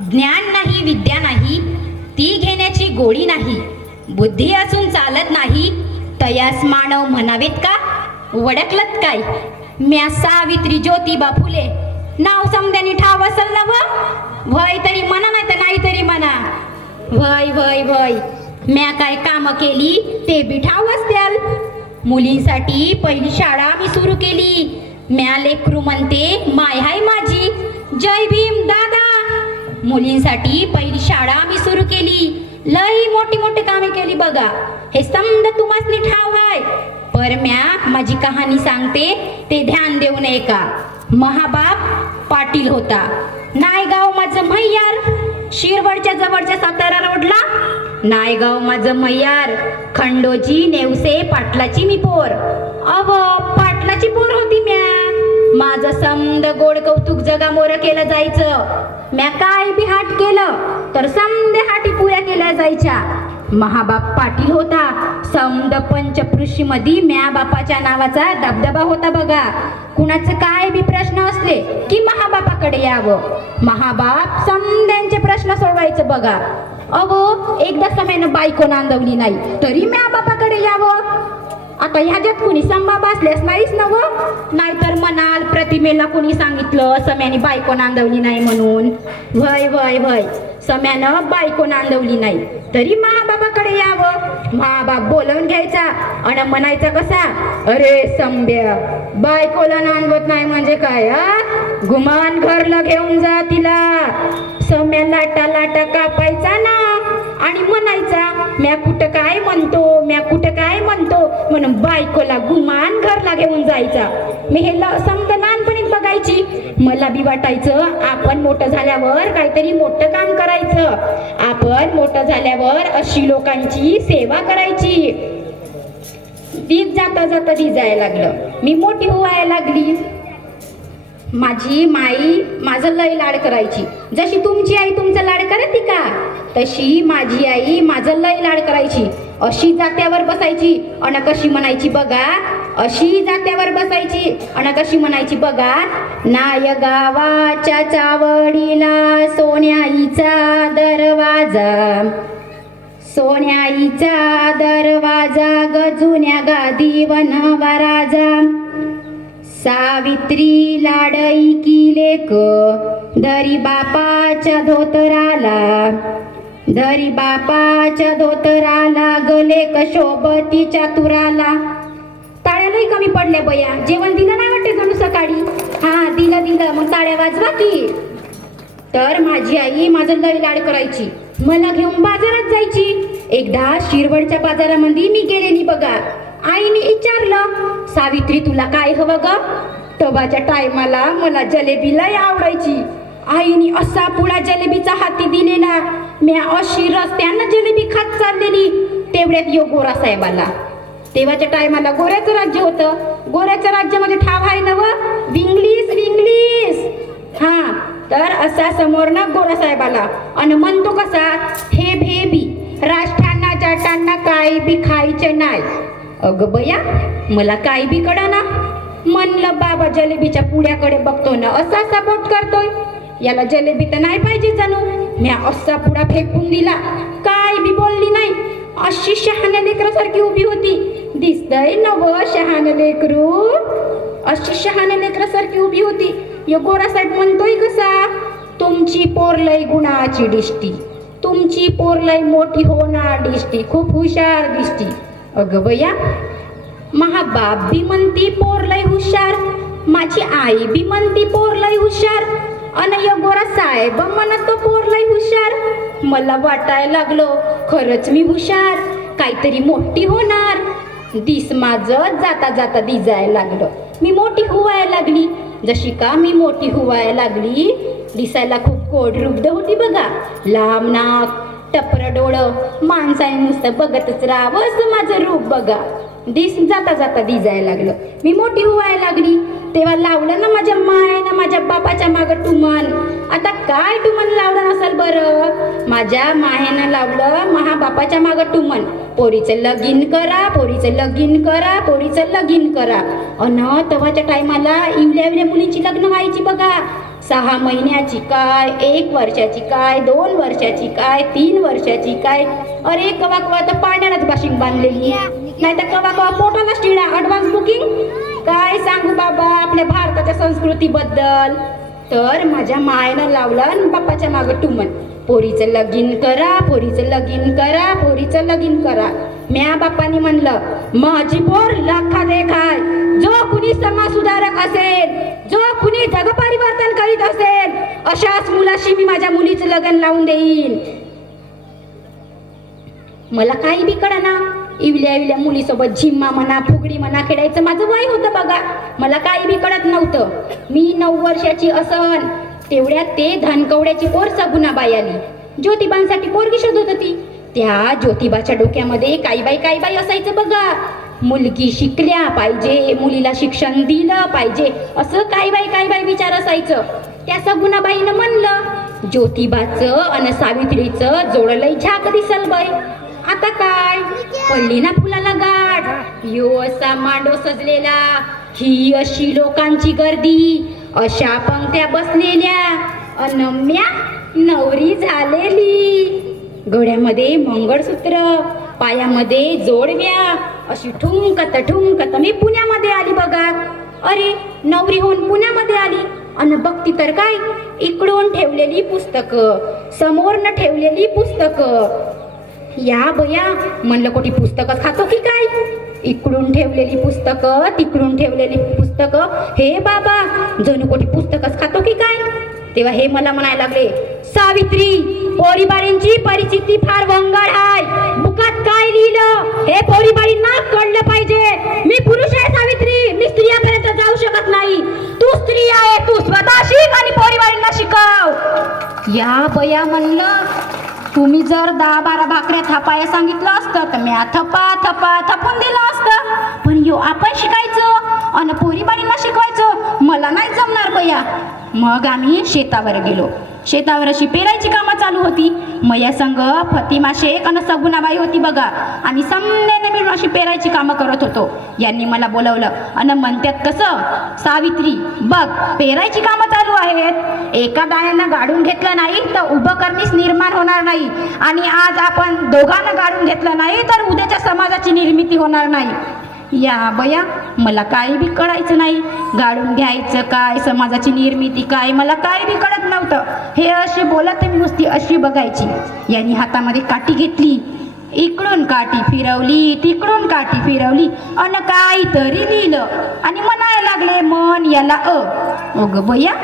ज्ञान नाही विद्या नाही ती घेण्याची गोडी नाही. बुद्धी असून चालत नाही तयास मानव म्हणावेत का? वडकलत काय? म्या सावित्री ज्योतिबा फुले नाव समद्यानी ठाव असल ना वय तरी म्हणा नाही तर नाही तरी म्हणा. वय वय वय म्या काय काम केली ते बी ठाव असत्याल. मुलींसाठी पहिली शाळा मी सुरू केली. म्या लेकरू म्हणते माय हाय माझी. जय भीम दादा. मुलींसाठी पहिली शाळा मी सुरू केली. लई मोठी मोठी कामे केली बघा. हे समजा तुम्हासनी ठाव हाय. पर म्या माझी कहाणी सांगते ते ध्यान देऊ नये का. महाबाप पाटील होता. नायगाव माझं मैयार. शिरवडच्या जवळच्या सातारा रोडला नायगाव माझं मैयार. खंडोजी नेवसे पाटलाची मी पोर. अव पाटलाची पोर होती म्या. माझं समद गोड कौतुक जगामोर केलं जायचं. म्या काय बी हाट केलं तर समदे हाटी पुऱ्या केल्या जायच्या. महाबाप पाटील होता. समद पंचकृषी मध्ये म्या बापाच्या नावाचा दबदबा होता बघा. कुणाचं काय बी प्रश्न असले की महाबापाकडे यावं. महाबाप समद्यांचे प्रश्न सोडवायचं बघा. अहो एकदा समयानं बायको नांदवली नाही तरी म्या बापाकडे यावं. आता ह्याच्यात कुणी संबाब असल्यास नाहीच नव. नाहीतर म्हणाल प्रतिमेला कुणी सांगितलं सम्याने बायको नांदवली नाही म्हणून. वय वय वय सम्यानं बायको नांदवली नाही तरी महाबाबाकडे यावं. महाबाप बोलवून घ्यायचा आणि म्हणायचा कसा, अरे संभ्या बायकोला नांदवत नाही म्हणजे काय गुमान घरला घेऊन जा तिला. सम्या लाटा लाटा कापायचा ना आणि म्हणायचा म्या कुठं काय म्हणतो म्या कुठं काय म्हणतो म्हणून बायकोला गुमान घरला घेऊन जायचा. मी हे समज लहानपणीच बघायची. मला बी वाटायचं आपण मोठं झाल्यावर काहीतरी मोठं काम करायचं. आपण मोठं झाल्यावर अशी लोकांची सेवा करायची. दीज जाता जाता दिजायला लागलं. मी मोठी व्हायला लागली. माझी माई माझं लय लाड करायची. जशी तुमची आई तुमचा लाड करते का तशी माझी आई माझं लय लाड करायची. अशी जात्यावर बसायची अन कशी म्हणायची बघा. अशी जात्यावर बसायची अन कशी म्हणायची बघा. नाय गावाच्या चावडीला सोन्याईचा दरवाजा. सोन्याईचा दरवाजा गजुन्या गादी वनवा राजा. सावित्री लाडई की लेक धरी बापाच्या धोतराला. धरी बापाच्या धोतराला गले कशोबतीच्या तुराला. टाळ्यालाही कमी पडल्या बया. जेवण दिलं नाही वाटते जणू सकाळी. हा दिलं दिलं मग टाळ्या वाजवा की. तर माझी आई माझं लय लाड करायची. मला घेऊन बाजारात जायची. एकदा शिरवडच्या बाजारामध्ये मी गेलेली बघा. आईने विचारलं सावित्री तुला काय हवं ग. टोबाच्या टायमाला मला जलेबी लय आवडायची. आईने असा पुळा जलेबीचा हाती दिलेला. मी अशी रस्त्यानं जलेबी खात चाललेली. तेवढ्यात यो गोरा साहेब आला. तेव्हाच्या टायमाला गोऱ्याचं राज्य होतं. गोऱ्याच्या राज्यामध्ये ठाव आहे नव विंगलीस विंगलीस. हा तर असा समोरनं गोरा साहेब आला आणि म्हणतो कसा, हे भेबी राष्ट्रांना जाटांना काही बी खायचे नाही. अगं बया मला काही बी कळना. म्हणलं बाबा जलेबीच्या पुड्याकडे बघतो ना असा सपोर्ट करतोय. याला जलेबी तर नाही पाहिजे जणू. म्या असा पुडा फेकून दिला. काय बी बोलली नाही. अशी शहाण्या लेकरासारखी उभी होती. दिसतंय नव शहाण्या लेकरू. अशी शहाण्या लेकरासारखी उभी होती. यो गोरा साहेब म्हणतोय कसा, तुमची पोर लय गुणाची दिसती. तुमची पोर लय मोठी होणार दिसती. खूप हुशार दिसती. अगं बया महा बाप बी म्हणती पोर लय हुशार. माझी आई बी म्हणती पोर लय हुशार. अन यो गोरा साहेब म्हणत तो पोर लय हुशार. मला वाटायला लागलो खरंच मी हुशार. काहीतरी मोठी होणार. दिस माझं जाता जाता दिसायला लागलं. मी मोठी हुवायला लागली. जशी का मी मोठी हुवायला लागली दिसायला खूप कोडरूप होती बघा. लांब नाक टपर डोळं. माणसाने नुसतं बघतच राहावं असं माझं रूप बघा. दिस जाता जाता दिसायला लागलं. मी मोठी व्हायला लागली. तेव्हा लावलं ना माझ्या मायनं माझ्या बापाच्या मागं टुमन. आता काय टुमन लावलं नसेल बरं. माझ्या माहेनं लावलं महाबापाच्या मागं टुमन. पोरीचं लगीन करा, पोरीचं लगीन करा, पोरीचं लगीन करा. अन तेव्हाच्या टायमाला इवल्या इवल्या मुलींची लग्न व्हायची बघा. 6 महिन्याची काय, 1 वर्षाची काय, 2 वर्षाची काय, 3 वर्षाची काय. अरे कवा कवा तर पाण्यालाच बाशिंग बांधलेली, नाही तर कवा कवा पोटालाच टिळा. ॲडव्हान्स बुकिंग काय सांगू बाबा आपल्या भारताच्या संस्कृतीबद्दल. तर माझ्या मायनं लावलं आणि बाप्पाच्या मागं टुमन, पोरीचं लगीन करा, पोरीचं लगीन करा, पोरीचं लगीन करा. म्या बाप्पानी म्हणलं माझी पोर लाखात एक आहे. जो कुणी समाज सुधारक असेल, जो कुणी जग परिवर्तन करीत असेल, अशाच मुलाशी मी माझ्या मुलीचं लग्न लावून देईन. मला काही बी कळना. इवल्या इवल्या मुलीसोबत झिम्मा म्हणा, फुगडी म्हणा खेळायचं माझं वय होतं बघा. मला काही बी कळत नव्हतं. मी 9 वर्षाची असन तेवढ्यात ते धनकवड्याची पोर सगुणाबाई आली. ज्योतिबांसाठी पोरगी शोधत होती. त्या ज्योतिबाच्या डोक्यामध्ये काही बाई असायचं बघा. मुलगी शिकल्या पाहिजे, मुलीला शिक्षण दिलं पाहिजे, असं काही बाई विचार असायचं. त्या सगुणाबाईनं म्हणलं ज्योतिबाचं अन सावित्रीचं जोडलंय झाक दिसल बाई. आता काय पडली ना फुलाला गाठ. यो असा मांडो सजलेला, ही अशी लोकांची गर्दी, अशा पंक्त्या बसलेल्या, अनम्या नवरी झालेली. गळ्यामध्ये मंगळसूत्र, पायामध्ये जोडव्या, अशी ठुमकत मी पुण्यामध्ये आली बघा. अरे नवरी होऊन पुण्यामध्ये आली अन बघती तर काय, इकडून ठेवलेली पुस्तकं, समोरनं ठेवलेली पुस्तकं. या बया म्हणलं कोठी पुस्तकच खातो की काय. इकडून ठेवलेली पुस्तकं, तिकडून ठेवलेली पुस्तकं. हे बाबा जणू कोठी पुस्तकच खातो की काय. तेव्हा हे मला म्हणायला लागले सावित्री पोरीबाळींची परिस्थिती फार वंगाळ आहे. बुकात काय लिहिलं हे पोरीबाळींना कळलं पाहिजे. मी पुरुष आहे सावित्री, मी स्त्रियापर्यंत जाऊ शकत नाही. तू स्त्री आहे, तू स्वतः शिक आणि पोरीबाळींना शिकव. या बया म्हणलं तुम्ही जर 10-12 भाकऱ्या थापाया सांगितलं असतं तर मी थपून दिलं असतं. पण यो आपण शिकायचं आणि पोरीबाळींना शिकवायचं मला नाही जमणार बया. मग आम्ही शेतावर गेलो. शेतावर अशी पेरायची कामं चालू होती. मया संग फतिमा शेख आणि सगुणाबाई होती बघा. आणि समजेने मिळून अशी पेरायची कामं करत होतो. यांनी मला बोलवलं आणि म्हणतात कसं सावित्री बघ पेरायची कामं चालू आहेत, एका दाण्यानं गाडून घेतलं नाही तर उभं करणीस निर्माण होणार नाही, आणि आज आपण दोघांना गाडून घेतलं नाही तर उद्याच्या समाजाची निर्मिती होणार नाही. या बया मला काही बी कळायचं नाही. गाडून घ्यायचं काय, समाजाची निर्मिती काय, मला काही बी कळत नव्हतं. हे अशी बोलत मी नुसती अशी बघायची. यांनी हातामध्ये काठी घेतली, इकडून काठी फिरवली, तिकडून काठी फिरवली अन काहीतरी लिहिलं आणि म्हणायला लागले मन याला अग बया.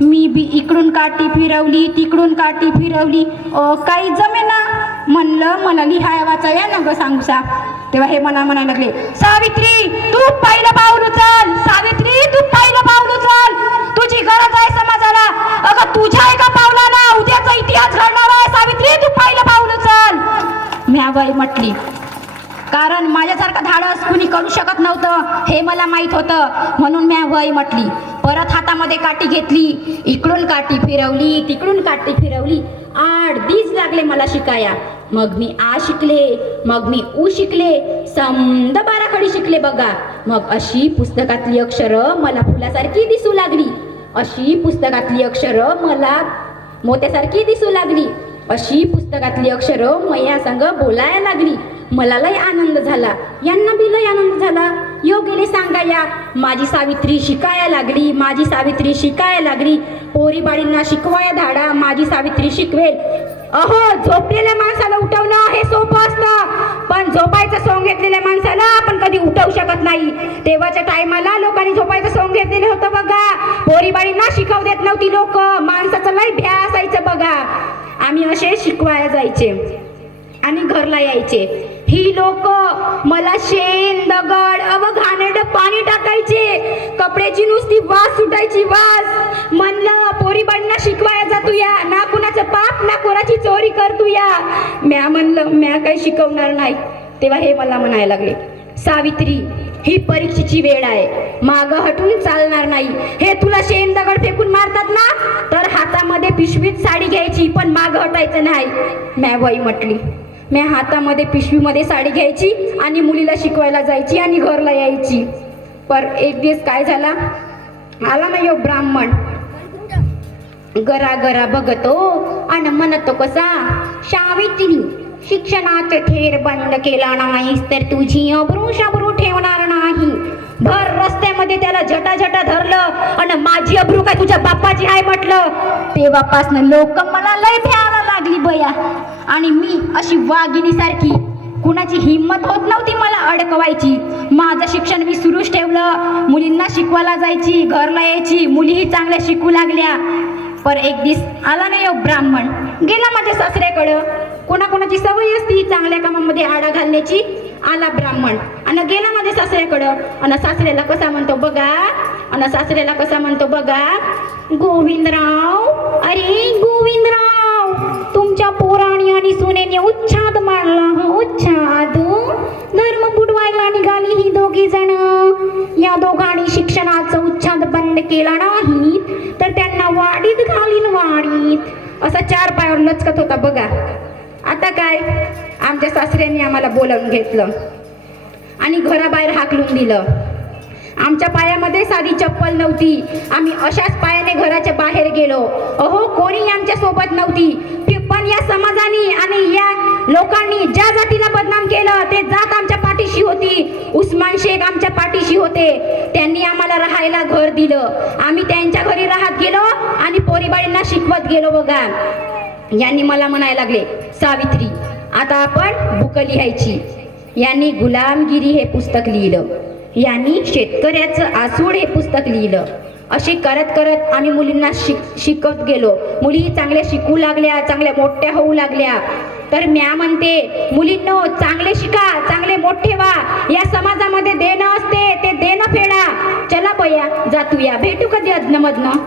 मी बी इकडून काठी फिरवली, तिकडून काठी फिरवली, काही जमेना. म्हणलं मला लिहाय वाचाया ना ग सांगू सा. तेव्हा हे मला म्हणायला लागले सावित्री तू पहिलं पाऊल उचल, सावित्री तू पहिलं पाऊल उचल, तुझी गरज आहे समाजाला. अगं तुझ्या एका पावलाला उद्याचा इतिहास घडणार आहे सावित्री, तू पहिलं पाऊल उचल. म्या बाई म्हटली, कारण माझ्यासारखं धाडस कुणी करू शकत नव्हतं हे मला माहीत होतं, म्हणून म्या वय म्हटली. परत हातामध्ये काठी घेतली, इकडून काठी फिरवली, तिकडून काठी फिरवली. 8 दिवस लागले मला शिकाया. मग मी आ शिकले, मग मी उ शिकले, समद 12 खडी शिकले बघा. मग अशी पुस्तकातली अक्षरं मला फुलासारखी दिसू लागली. अशी पुस्तकातली अक्षरं मला मोत्यासारखी दिसू लागली. अशी पुस्तकातली अक्षरं मैया संग बोलायला लागली. मला लय आनंद झाला, यांना बी लय आनंद झाला. योगीने सांगाया माझी सावित्री शिकायला लागली, माझी सावित्री शिकायला लागली. पोरीबाळींना शिकवाया धाडा, माझी सावित्री शिकवेल. अहो झोपलेल्या माणसाला उठवणं हे सोपं असतं, पण झोपायचं सोंग घेतलेल्या माणसाला आपण कधी उठवू शकत नाही. तेव्हाच्या टायमाला लोकांनी झोपायचं सोंग घेतलेलं होतं बघा. पोरीबाळींना शिकवू देत नव्हती लोक, माणसाचं लय भ्या असायचं बघा. आम्ही असे शिकवायला जायचे आणि घरला यायचे. ही लोक मला शेण दगड घाणेरडं पाणी टाकायचे, कपड्याची नुसती वास सुटायची वास. म्हणलं पोरीबाळींना शिकवायला जातू या, ना कुणाचं पाप ना कोणाची चोरी करतू या. म्या म्हणलं म्या काही शिकवणार नाही. तेव्हा हे मला म्हणायला लागले सावित्री ही परीक्षेची वेळ आहे, मागं हटून चालणार नाही. हे तुला शेण दगड फेकून मारतात ना तर हातामध्ये पिशवीत साडी घ्यायची, पण मागं हटायचं नाही. म्या बाई म्हटली. मी हातामध्ये पिशवीमध्ये साडी घ्यायची आणि मुलीला शिकवायला जायची आणि घरला यायची. पर एक दिवस काय झाला, आला ना यो ब्राह्मण. गरा गरा बघतो आणि म्हणतो कसा, सावित्री शिक्षणाचे थेर बंद केला नाहीस तर तुझी अब्रू शाबरू ठेवणार नाही. भर रस्त्यामध्ये त्याला झटाझटा धरलं आणि माझी अब्रू काय तुझ्या बाप्पाची आहे म्हटलं. तेव्हापासनं लोक मला लय भ्यायला लागली बया. आणि मी अशी वाघिणीसारखी कुणाची हिंमत होत नव्हती मला अडकवायची. माझं शिक्षण मी सुरूच ठेवलं. मुलींना शिकवायला जायची, घरला यायची, मुलीही चांगल्या शिकू लागल्या. पर एक दिस आला नाही ब्राह्मण, गेला माझ्या सासऱ्याकडं. कोणाकोणाची सवय असती चांगल्या कामामध्ये आडा घालण्याची. आला ब्राह्मण आणि गेला माझ्या सासऱ्याकडं. आणि सासऱ्याला कसा म्हणतो बघा, गोविंदराव, अरे गोविंदराव, तुमच्या पोराणी आणि सुनेने उच्छाद मारला हो, उच्छाद. धर्म बुडवायला निघाली ही दोघी जण. या दोघांनी शिक्षणाचा उच्छाद बंद केला नाही तर त्यांना वाडीत घालीन, वाडीत. असा 4 पायावर लचकत होता बघा. आता काय, आमच्या सासऱ्यांनी आम्हाला बोलावून घेतलं आणि घराबाहेर हाकलून दिलं. आमच्या पायामध्ये साधी चप्पल नव्हती. आम्ही अशाच पायाने घराच्या बाहेर गेलो. अहो, कोणी आमच्या सोबत नव्हती. पण या समाजाने आणि या लोकांनी ज्या जातीला बदनाम केलं ते जात आमच्या पाठीशी होती. उस्मान शेख आमच्या पाठीशी होते. त्यांनी आम्हाला राहायला घर दिलं. आम्ही त्यांच्या घरी राहत गेलो आणि पोरीबाळींना शिकवत गेलो बघा. यांनी मला म्हणायला लागले, सावित्री आता आपण बुक लिहायची. यांनी गुलामगिरी हे पुस्तक लिहिलं. यांनी शेतकऱ्याचं आसूड हे पुस्तक लिहिलं. असे करत करत आम्ही मुलींना शिकवत गेलो. मुली चांगल्या शिकू लागल्या, चांगल्या मोठ्या होऊ लागल्या. तर म्या म्हणते, मुलींनो चांगले शिका, चांगले मोठे व्हा. या समाजामध्ये देणं असते ते देणं फेडा. चला बया, जातूया, भेटू कधी अदनमधनं.